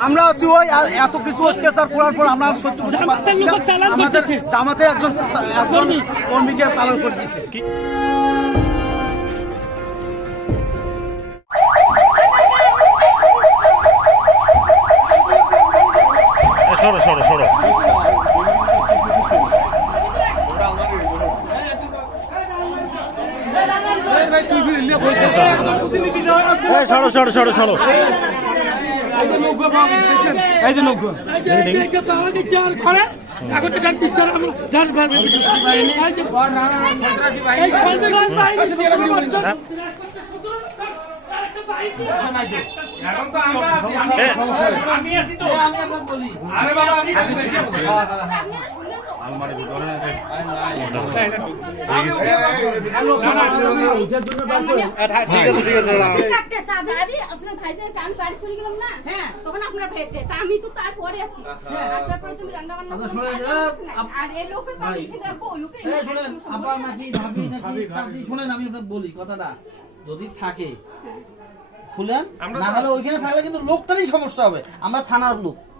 আমরা আছি ওই এত কিছু অত্যাচার করার পর আমরা সহ্য করতে পারছি। আমাদের জামাতে একজন একজন কর্মীকে চালান করে দিয়েছে। সরো সরো সরো। এ, সরো সরো সরো সরো। এই যে ঘরে এখন এটা বিচার আমরা দশ বার এই যে বাহিনী শুরু করছে। শুধু আরেকটা বাহিনী আছে। আমি- আরে, আপনার আমি বাড়ি আপনার ভাইটে তা আমি আমি বলি, কথাটা। যদি থাকে খুলেন না হলে ওইখানে থাকলে কিন্তু লোকটারই সমস্যা হবে। আমরা থানার লোক।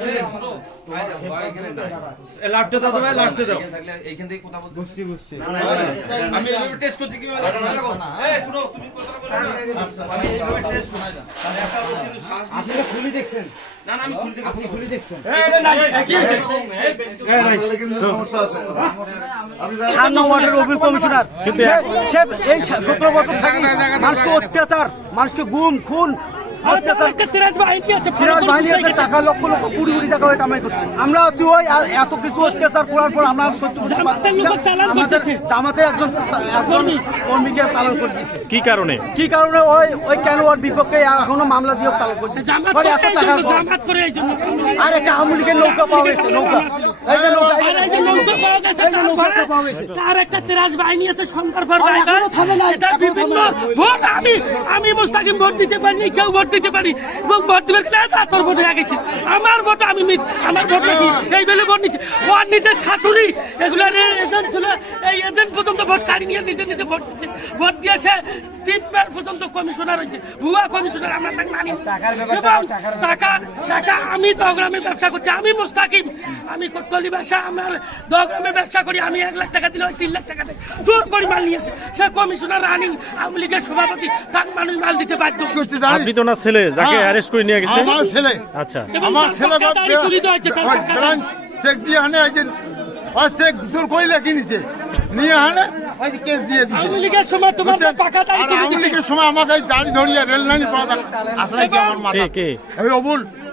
দাঁড়িয়ে একজন জোরে জোরে সব। আমি বলছি যে নাই মোবাইল নাম্বার আমি টেস্ট করছি কি আপনারা খুলি দেখছেন থানা ওয়ার্ডের অভিল কমিশনার সে- সে এই সতেরো বছর থাকি মানুষকে অত্যাচার মানুষকে গুম খুন অত্যাচার একটা তিরাজ বাহিনী আছে ফেরাজ বাহিনী আছে টাকা লক্ষ লক্ষ কোটি কোটি টাকা কামাই করছে। আমরা আছি ওই এত কিছু অত্যাচার করার পর আমরা সহ্য করতে পারছি না। লোকের চালান আমাদের জামাতে একজন একজন কর্মীকে চালান করে দিয়েছে। কি কারণে? কি কারণে? ওই ওই কেন ওর বিপক্ষে এখনও মামলা দিয়ে চালান করে এত আর একটা আওয়ামী লীগের নৌকা পাওয়া গেছে নৌকা। এই যে নৌকা গেছে, গেছে। তার একটা তিরাজ বাহিনী আছে শঙ্কর বিভিন্ন ভোট আমি আমি মুস্তাকিম ভোট দিতে পারিনি কেউ ভোট দিতে পারি এবং ভোট দিবে তা তোর ভোটে আগেছি আমার ভোট আমি আমার ভোট নাকি এই বেলে ভোট নিচ্ছে। ওর নিজের শাশুড়ি এগুলো এজেন্ট ছিল এই এজেন্ট পর্যন্ত ভোট কাড়ি নিয়ে নিজে নিজে ভোট দিচ্ছে। ভোট দিয়েছে তিনবার পর্যন্ত কমিশনার হয়েছে। ভুয়া কমিশনার আমরা তাকে মানি। এবং টাকা টাকা আমি দগ্রামে ব্যবসা করছি আমি মুস্তাকিম। আমি কর্তলি ব্যবসা আমার দগ্রামে ব্যবসা করি আমি এক লাখ টাকা দিলে ওই তিন লাখ টাকা দেয় জোর করে মাল নিয়েছে সে কমিশনার রানিং আওয়ামী লীগের সভাপতি তার মানুষ মাল দিতে বাধ্য। আপনি তো না ছেলে যাকে অ্যারেস্ট করে নিয়ে গেছে। আমার ছেলে। আচ্ছা। আমার ছেলে তুলে দেওয়া হয়েছে, তার চেক দিয়ে আনে আর চেক দূর কইলে কিনেছে নিয়ে কেস দিয়ে আওয়ামী লীগের সময় তোমার পাকা দাঁড়িয়ে আর তুলে আওয়ামী লীগের সময় আমাকে এই দাড়ি ধরিয়ে রেল লাইনে পাওয়া আসলে কি আমার মাথা। এই অবুল।